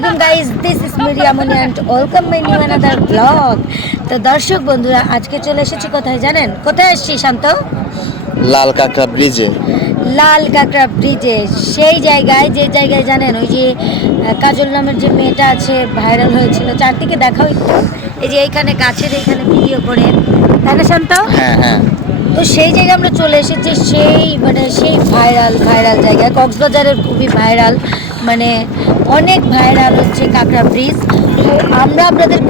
Assalamualaikum guys, this is Miriam and welcome my new another vlog. তো দর্শক বন্ধুরা আজকে চলে এসেছি কোথায় জানেন? কোথায় এসেছি শান্ত? লাল কাঁকড়া ব্রিজে। লাল কাঁকড়া ব্রিজে, সেই জায়গায় যে জায়গায় জানেন ওই যে কাজল নামের যে মেয়েটা আছে ভাইরাল হয়েছিল, চারদিকে দেখাও একটু, এই যে এইখানে গাছের এইখানে ভিডিও করে, তাই না শান্ত? হ্যাঁ হ্যাঁ। তো সেই জায়গায় আমরা চলে এসেছি, সেই ভাইরাল জায়গায়, কক্সবাজারের খুবই ভাইরাল, মানে অনেক ভাইরাল হচ্ছে কাঁকড়া ব্রিজ। তো আমরা আপনাদের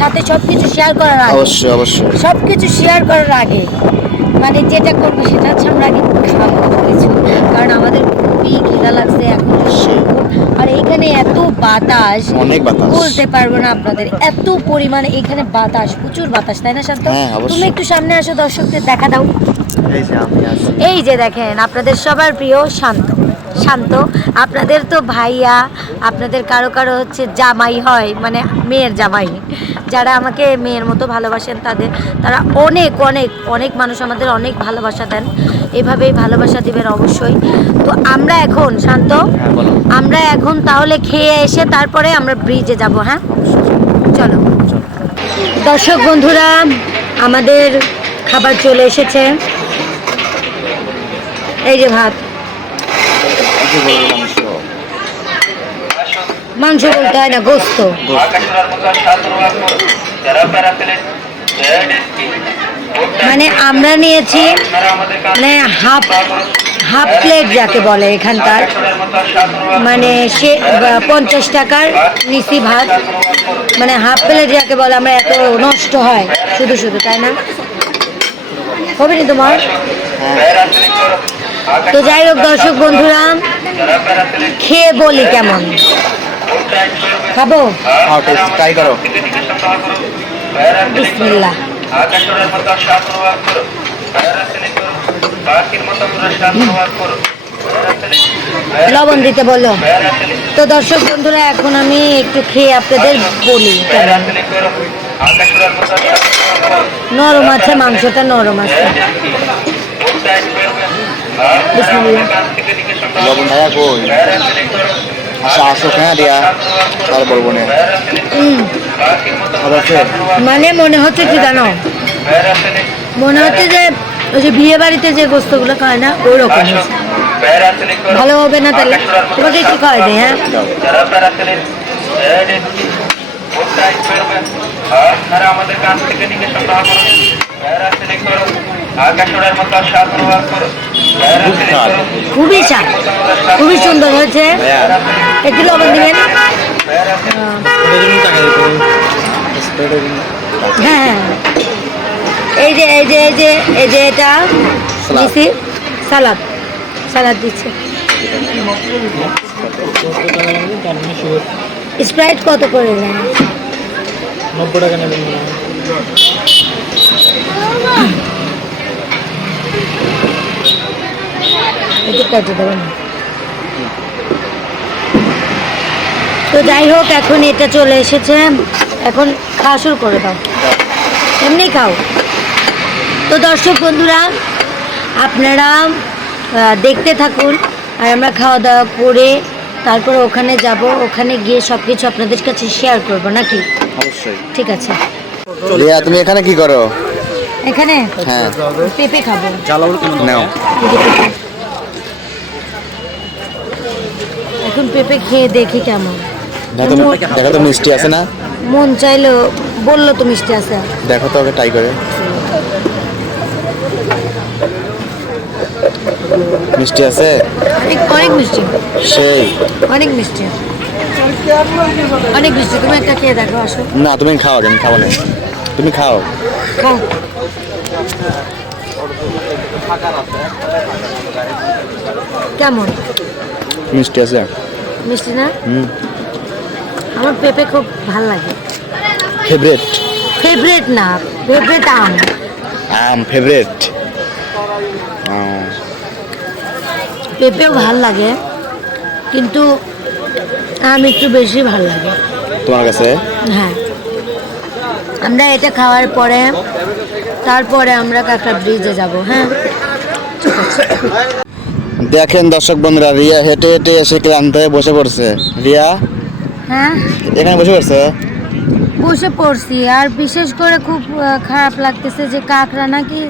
সাথে সব কিছু শেয়ার করার আগে, অবশ্যই সব কিছু শেয়ার করার আগে মানে যেটা করবো সেটা হচ্ছে আমরা আগে খাবো কিছু, কারণ আমাদের খুবই খিদা লাগছে এখন। আর এইখানে এত বাতাস, অনেক বাতাস, বলতে পারবো না আপনাদের, এত পরিমাণে এখানে বাতাস, প্রচুর বাতাস, তাই না শান্ত? তুমি একটু সামনে আসো, দর্শকদের দেখা দাও। এই যে দেখেন আপনাদের সবার প্রিয় শান্ত। আপনাদের তো ভাইয়া, আপনাদের কারো কারো হচ্ছে জামাই হয়, মানে মেয়ের জামাই, যারা আমাকে মেয়ের মতো ভালোবাসেন তারা অনেক অনেক অনেক মানুষ আমাদের অনেক ভালোবাসা দেন, এভাবেই ভালোবাসা দিবেন অবশ্যই। তো আমরা এখন শান্ত, আমরা এখন তাহলে খেয়ে এসে তারপরে আমরা ব্রিজে যাব। হ্যাঁ চলো। দর্শক বন্ধুরা আমাদের খাবার চলে এসেছে, এই যে ভাত, মাংস বলতে হয় না, গোস্ত। মানে আমরা নিয়েছি মানে হাফ প্লেট যাকে বলে এখানকার, মানে সে 50 টাকার নিচি ভাত, মানে হাফ প্লেট যাকে বলে। আমরা এত নষ্ট হয় শুধু, তাই না? হবে না তোমার? তো যাই হোক দর্শক বন্ধুরা, খেয়ে বলি কেমন, খাবো? ট্রাই করো। বিসমিল্লাহ। লবণ দিতে বললো। তো দর্শক বন্ধুরা এখন আমি একটু খেয়ে আপনাদের বলি কেমন। নরম আছে, মাংসটা নরম আছে। লবণ ভাইয়া কই আসো? হ্যাঁ দিয়া আর বলবো না। মানে মনে হচ্ছে কি জানো, মনে হচ্ছে যে ওই যে বিয়ে বাড়িতে যে গোস্তগুলো খায় না ওই রকম। ভালো হবে না তাহলে তোমাকে কি খাওয়াই দেয়? হ্যাঁ খুবই স্বাদ, খুবই সুন্দর হয়েছে। একটু লবণ দিবেন। হ্যাঁ এই যে এটা দিচ্ছি, সালাদ দিচ্ছে। স্প্রাইট কত করে নেয়? 90 টাকা নেবেন। একটু কত দেবেন? তো যাই হোক এখন এটা চলে এসেছে, এখন খাওয়া শুরু করে দাও, এমনি খাও। তো দর্শক বন্ধুরা আপনারা দেখতে থাকুন, আর আমরা খাওয়া দাওয়া করে তারপরে ওখানে যাব, ওখানে গিয়ে সব কিছু আপনাদের কাছে শেয়ার করবো, নাকি? অবশ্যই। ঠিক আছে। রিয়া তুমি এখানে কি করো? এখানে হ্যাঁ পেঁপে খাবো। নাও। এখন পেঁপে খেয়ে দেখি কেমন। দেখো তো মিষ্টি আছে না? মন চাইলো, বললো তো মিষ্টি আছে। দেখো তো, ট্রাই করে। মিষ্টি আছে? অনেক মিষ্টি, সেই অনেক মিষ্টি, অনেক মিষ্টি। তুমি একটা খেয়ে দেখো, আসো। না তুমি খাও, আমি খাবো না, তুমি খাও। খাও। কেমন মিষ্টি আছে? মিষ্টি না? আমার পেঁপে খুব ভাল লাগে। ফেভারিট না, ফেভারিট আম ফেভারিট। পেঁপেও ভাল লাগে, কিন্তু আম একটু বেশি ভাল লাগে তোমার কাছে? হ্যাঁ। আমরা এটা খাওয়ার পরে তারপরে আমরা কাঁকড়া ব্রিজে যাব। হ্যাঁ দেখেন দর্শক বন্ধুরা, রিয়া হেঁটে হেঁটে এসে ক্লান্ত হয়ে বসে পড়ছে। রিয়া হ্যাঁ এখানে বসে পড়ছে? বসে পড়ছি। আর বিশেষ করে খুব খারাপ লাগতেছে যে কাকড়া নাকি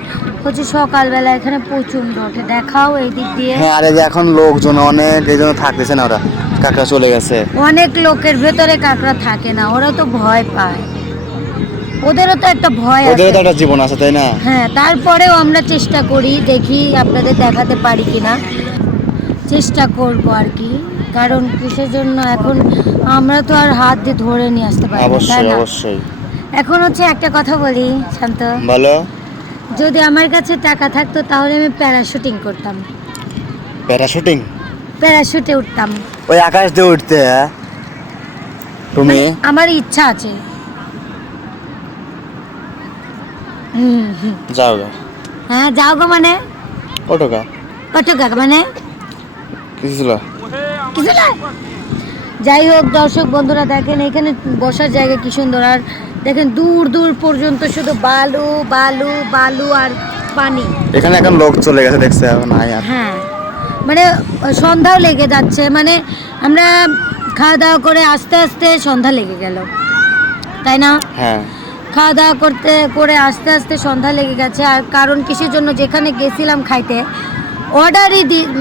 হচ্ছে সকালবেলা এখানে প্রচন্ড ওঠে। দেখাও এই দিক দিয়ে। হ্যাঁ, আর এই যে এখন লোকজন অনেক, এই জন্য থাকতেছে না ওরা, কাকড়া চলে গেছে। অনেক লোকের ভেতরে কাকড়া থাকে না, ওরা তো ভয় পায়, ওদেরও তো একটা ভয় ওদেরও তো আছে। একটা জীবন আছে, তাই না? হ্যাঁ, তারপরেও আমরা চেষ্টা করি, দেখি আপনাদের দেখাতে পারি কিনা, চেষ্টা করব আর কি। কারণ কিসের জন্য এখন আমরা তো আর হাত দিয়ে ধরে নিয়ে আসতে পারি না, তাই অবশ্যই না? অবশ্যই। এখন হচ্ছে একটা কথা বলি শান্ত, বলো। যদি আমার কাছে টাকা থাকতো তাহলে আমি প্যারাশুটিং করতাম, প্যারাশুটিং? প্যারাশুটে উঠতাম। ওই আকাশ দিয়ে উঠতে তুমি? আমার ইচ্ছা আছে। যাও গা। হ্যাঁ যাও গো, মানে কত টাকা? কত টাকা মানে কিছু ছিল? কিছু না। যাই হোক দর্শক বন্ধুরা, দেখেন এখানে বসার জায়গা কি সুন্দর। আর দেখেন দূর দূর পর্যন্ত শুধু বালু বালু বালু আর পানি। এখানে এখন লোক চলে গেছে, দেখছে এখন নাই আর। হ্যাঁ, মানে সন্ধ্যাও লেগে যাচ্ছে, মানে আমরা খাওয়া দাওয়া করে আস্তে আস্তে সন্ধ্যা লেগে গেল, তাই না? হ্যাঁ, খাওয়া দাওয়া করে আস্তে আস্তে সন্ধ্যা লেগে গেছে। আর কারণ কিসের জন্য, যেখানে গেছিলাম খাইতে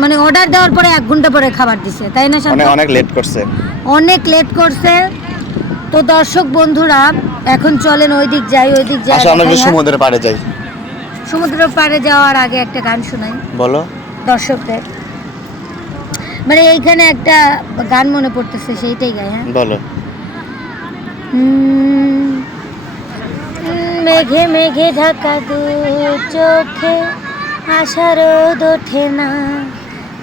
মানে অর্ডার দেওয়ার পরে 1 ঘন্টা পরে খাবার দিছে, তাই না শান্ত? অনেক লেট করছে। অনেক লেট করছে। তো দর্শক বন্ধুরা, এখন চলেন ওই দিক যাই, ওই দিক যাই। আসলে আমরা একটু সমুদ্রের পাড়ে যাই। সমুদ্রের পাড়ে যাওয়ার আগে একটা গান শোনাই বলো দর্শকদের। মানে এইখানে একটা গান মনে পড়তেছে, সেইটাই গাই। হ্যাঁ বলো। মেঘে মেঘে ঢাকা দু চোখে, আশা রোদ ওঠে না,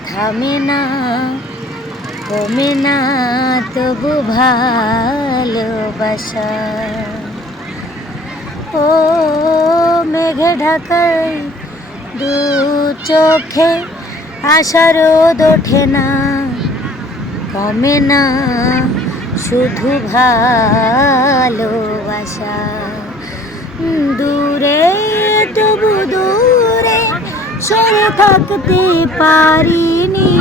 থামে না, কমে না, তবু ভালোবাসা। ও মেঘে ঢাকায় দু চোখে, আশা রোদ ওঠে না, কমে না, শুধু ভালোবাসা। দূরে তবু দূরে সরে থাকতে পারিনি,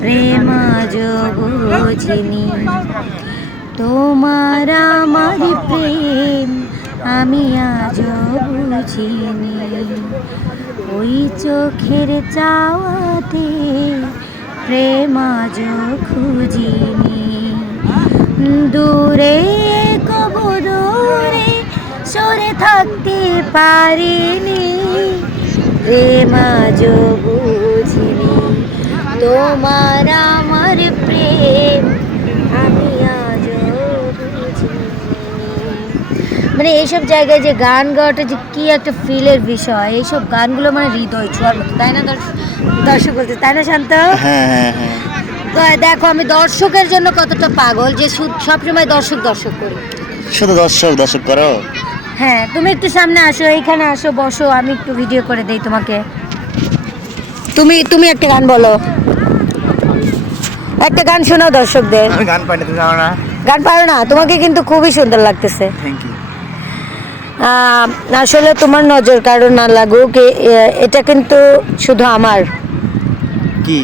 প্রেম আজ বুঝিনি, তোমার আমার প্রেম আমি আজ বুঝিনি। ওই চোখের চাওয়াতে প্রেম আজ খুঁজিনি, দূরে কবু দূরে সরে থাকতে পারিনি, প্রেম আজ বুঝিনি, তোমার আমার প্রেম আমি আজ বুঝিনি। মানে এইসব জায়গায় যে গান গাওয়াটা যে কি একটা ফিলের বিষয়, এইসব গানগুলো মানে হৃদয় ছোঁয়ার মতো, তাই না দর্শক বলতে, তাই না শান্ত? হ্যাঁ হ্যাঁ হ্যাঁ। তো দেখো আমি দর্শকের জন্য কতটা পাগল, যে সবসময় দর্শক দর্শক করি। শুধু দর্শক দর্শক করো? হ্যাঁ, তুমি একটু সামনে আসো, এইখানে আসো, বসো, আমি একটু ভিডিও করে দেই তোমাকে। তুমি একটা গান বলো, একটা গান শোনাও দর্শকদের। আমি গান পাই না, তুমি জানো না? গান পারো না? তোমাকে কিন্তু খুবই সুন্দর লাগতেছে। Thank you. আসলে তোমার নজর কারো না লাগুক, এটা কিন্তু শুধু আমার। কি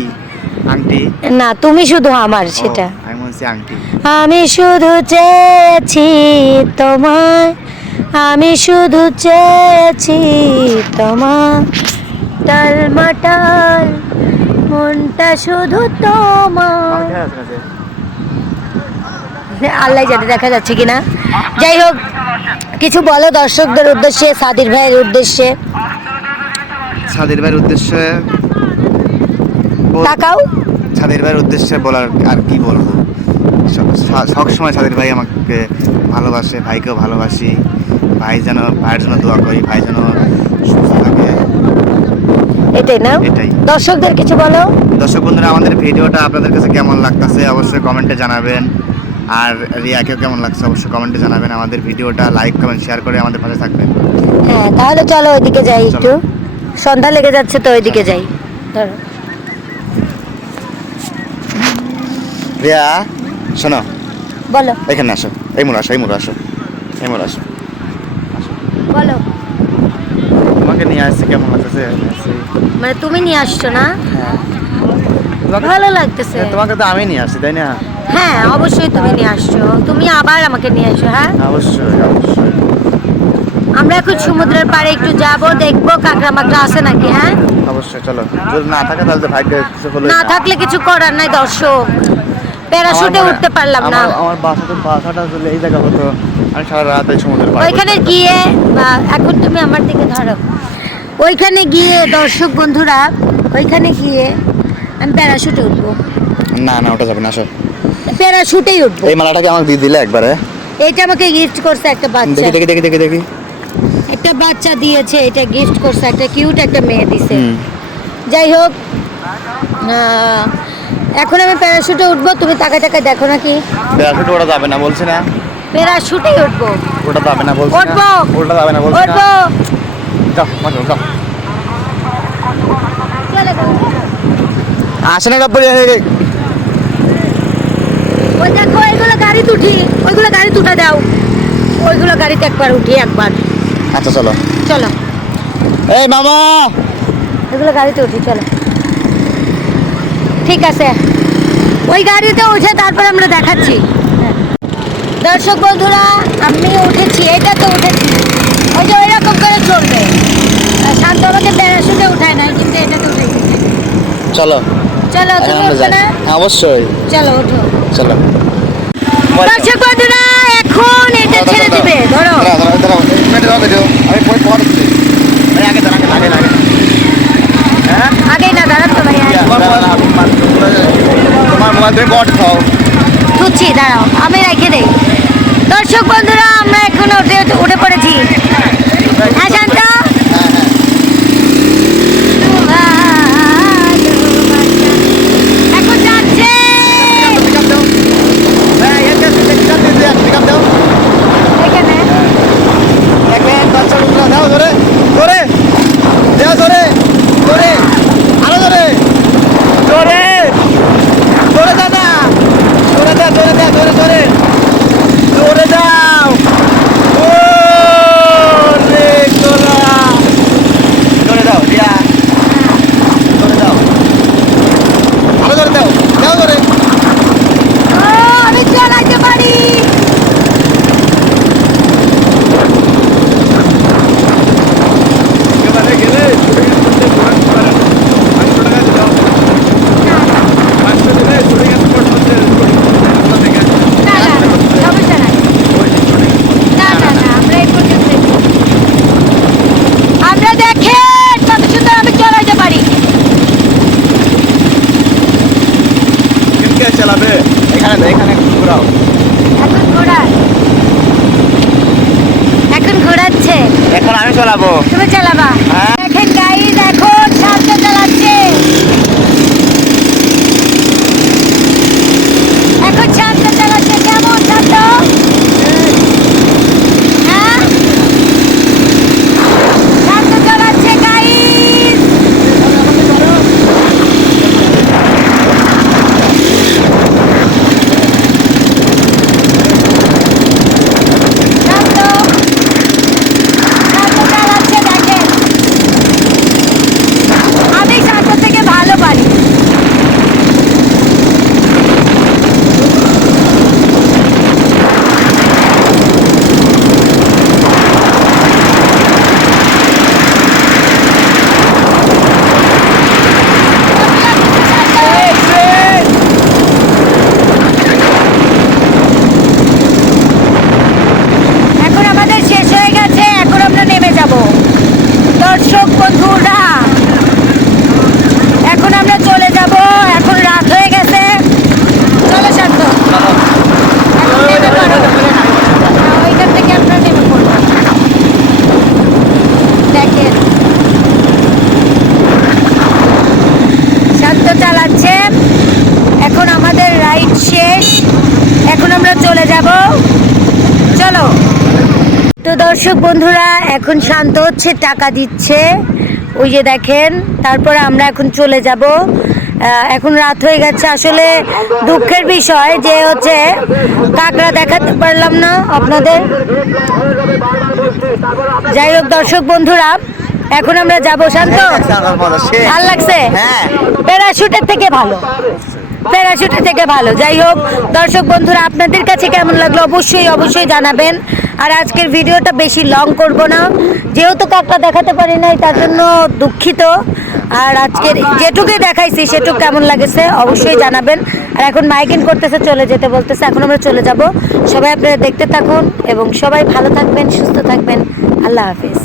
আন্টি? না, তুমি শুধু আমার, সেটা। আমি বলছি আন্টি। আমি শুধু চেয়েছি তোমায়, আমি শুধু চেয়েছি তোমার, টালমাটাল মনটা শুধু তোমার। আল্লাহ জানে দেখা যাচ্ছে কিনা। যাই হোক, কিছু বলো দর্শকদের উদ্দেশ্যে, সাদির ভাইয়ের উদ্দেশ্যে। সাদির ভাইয়ের উদ্দেশ্যে তাকাও। সাদির ভাইয়ের উদ্দেশ্যে বলার আর কি বলবো, সব সময় সাদির ভাই আমাকে ভালোবাসে, ভাইকেও ভালোবাসি, ভাইয়ের জন্য দোয়া করি, ভাই যেন সুস্থ থাকে, এটাই না? এটাই। দর্শকদের কিছু বলো। দর্শক বন্ধুরা, আমাদের ভিডিওটা আপনাদের কাছে কেমন লাগতেছে অবশ্যই কমেন্টে জানাবেন, আর রিয়াকেও কেমন লাগছে অবশ্যই কমেন্টে জানাবেন। আমাদের ভিডিওটা লাইক কমেন্ট শেয়ার করে আমাদের পাশে থাকবেন। হ্যাঁ, তাহলে চলো ওইদিকে যাই, একটু সন্ধ্যা লেগে যাচ্ছে তো ওইদিকে যাই। ধরো রিয়া, শোনো, বলো এখানে আসো, এই মোড় আসো, এই মোড় আসো, এই মোড় আসো। বলো। তোমাকে নিয়ে আসছে, কেমন লাগতেছে? মানে তুমি নিয়ে আসছো না? হ্যাঁ, ভালো লাগতেছে। তোমাকে তো আমি নিয়ে আসছি, তাই না? হ্যাঁ অবশ্যই তুমি নিয়ে আসছো, তুমি আবার আমাকে নিয়ে এসো। হ্যাঁ অবশ্যই অবশ্যই। আমরা এখন সমুদ্রের পাড়ে একটু যাব, দেখবো কাঁকড়া মাকড়া আছে নাকি। হ্যাঁ অবশ্যই চলো, যদি না থাকে তাহলে তো ভাগ্যে কিছু হলো না থাকলে কিছু করার নাই দর্শক, প্যারাশুটে উঠতে পারলাম না। আমার বাসাটা চলে এই জায়গা হতো, আমি সারা রাত এই সমুদ্রের পাড়ে ওইখানে বসে গিয়ে এখন তুমি আমার দিকে ধরো, ওইখানে গিয়ে দর্শক বন্ধুরা, ওইখানে গিয়ে আমি প্যারাশুটে উঠবো। থাকতাম। না না ওটা যাবে না, আসো। প্যারাশুটেই উঠবো। এই মালাটাকে আমাকে দিয়ে দিলে একবারে। এটা আমাকে গিফট করছে একটা বাচ্চা, দেখি দেখি দেখি দেখি দেখি। একটা বাচ্চা দিয়েছে, এটা গিফট করছে, একটা কিউট একটা মেয়ে দিছে। হুম। যাই হোক, এখন আমি প্যারাশুটে উঠবো, তুমি তাকায় তাকায় দেখো নাকি। প্যারাশুটে ওটা যাবে না বলছি না, প্যারাশুটেই উঠবো। ওটা যাবে না বলছি উঠবো। না, ওটা যাবে না বলছি না। উঠবো। যাও মাঝে যাও। চলে যাও। আসে না কাপড়। ওই দেখো এগুলো গাড়িতে উঠি, ওইগুলো গাড়িতে উঠা দাও, ওইগুলো গাড়িতে একবার উঠি একবার। আচ্ছা চলো চলো এই মামা। এগুলো গাড়িতে উঠি, চলো। ঠিক আছে, ওই গাড়িতে উঠে তারপর আমরা দেখাচ্ছি। দর্শক বন্ধুরা আমি উঠেছি, এটা তো উঠেছি, ওই যে ওইরকম করে চলবে। শান্ত আমাকে প্যারাশুটে উঠায় নাই, কিন্তু এটাতে উঠে গেছে। চলো চলো এখন তুমি আমরা উঠবে যাই। না? অবশ্যই চলো ওঠো। চলো। দর্শক বন্ধুরা এখন এটা ছেড়ে দিবে, ধরো। দাঁড়াও দাঁড়াও এক মিনিট দাঁড়াও ভিডিও, আমি পরে পরে দিচ্ছি। এই আগে দাঁড়ান আগে আগে। হ্যাঁ আগেই না দাঁড়ান তো ভাইয়া, তোমার মোবাইল থেকে বট খাও। থুচ্ছি, দাঁড়াও আমি রেখে দেই। দর্শক বন্ধুরা আমরা এখন উঠে পড়েছি। হ্যাঁ শান্ত, হ্যাঁ হ্যাঁ এখন যাচ্ছে। পিকআপ দাও। হ্যাঁ এটা পিকআপ দিতে পিকআপ দাও। এখানে দেখেন দর্শক বন্ধুরা, দাও ধরে ধরে দাও, ধরে ধরে আরো ধরে ধরে ধরে দাদা, ধরে দাও ধরে দাও ধরে ধরে ধরে দাও। ও রে গোলা, ধরে দাও দিয়া, ধরে দাও আরো ধরে দাও, দাও ধরে। ও, আমি চালাতে পারি। এবারে গেলে না না সমস্যা নাই, না না না আমরা এই পর্যন্ত, আমরা দেখেন কত সুন্দর আমি চালাতে পারি। কে চালাবে? এখানে এখানে ঘোরাও। এখন ঘোরায়, এখন ঘোরাচ্ছে। এখন আমি চালাবো। তুমি চালাবা? হ্যাঁ। দেখেন গাইস এখন শান্ত চালাচ্ছে, এখন শান্ত চালাচ্ছে। কেমন শান্ত? হ্যাঁ শান্ত চালাচ্ছে গাইস। শান্ত শান্ত চালাচ্ছে, দেখেন আমি শান্ত থেকে ভালো পারি। এখন আমাদের শেষ হয়ে গেছে, এখন আমরা নেমে যাব। দর্শক বন্ধুরা এখন আমরা চলে যাব, এখন রাত হয়ে গেছে। চলো শান্ত, এখন নেমে পড়ো। ওইখান থেকে আমরা নেমে পড়বো। দেখেন শান্ত চালাচ্ছে, এখন আমাদের রাইড শেষ, এখন আমরা চলে যাব। চলো। তো দর্শক বন্ধুরা এখন শান্ত হচ্ছে, টাকা দিচ্ছে, ওই যে দেখেন। তারপরে আমরা এখন চলে যাব। এখন রাত হয়ে গেছে, আসলে দুঃখের বিষয় যে হচ্ছে কাঁকড়া দেখাতে পারলাম না আপনাদের। যাই হোক দর্শক বন্ধুরা এখন আমরা যাব। শান্ত, ভাল লাগছে? হ্যাঁ প্যারাশুটের থেকে ভালো। প্যারাশুটের থেকে ভালো। যাই হোক দর্শক বন্ধুরা, আপনাদের কাছে কেমন লাগলো অবশ্যই জানাবেন। আর আজকের ভিডিওটা বেশি লং করব না, যেহেতু কাকটা দেখাতে পারি নাই তার জন্য দুঃখিত। আর আজকের যেটুকুই দেখাইছি সেটুকু কেমন লাগেছে অবশ্যই জানাবেন। আর এখন মাইকিং করতেছে, চলে যেতে বলতেছে, এখন আমরা চলে যাব। সবাই আপনারা দেখতে থাকুন এবং সবাই ভালো থাকবেন, সুস্থ থাকবেন। আল্লাহ হাফিজ।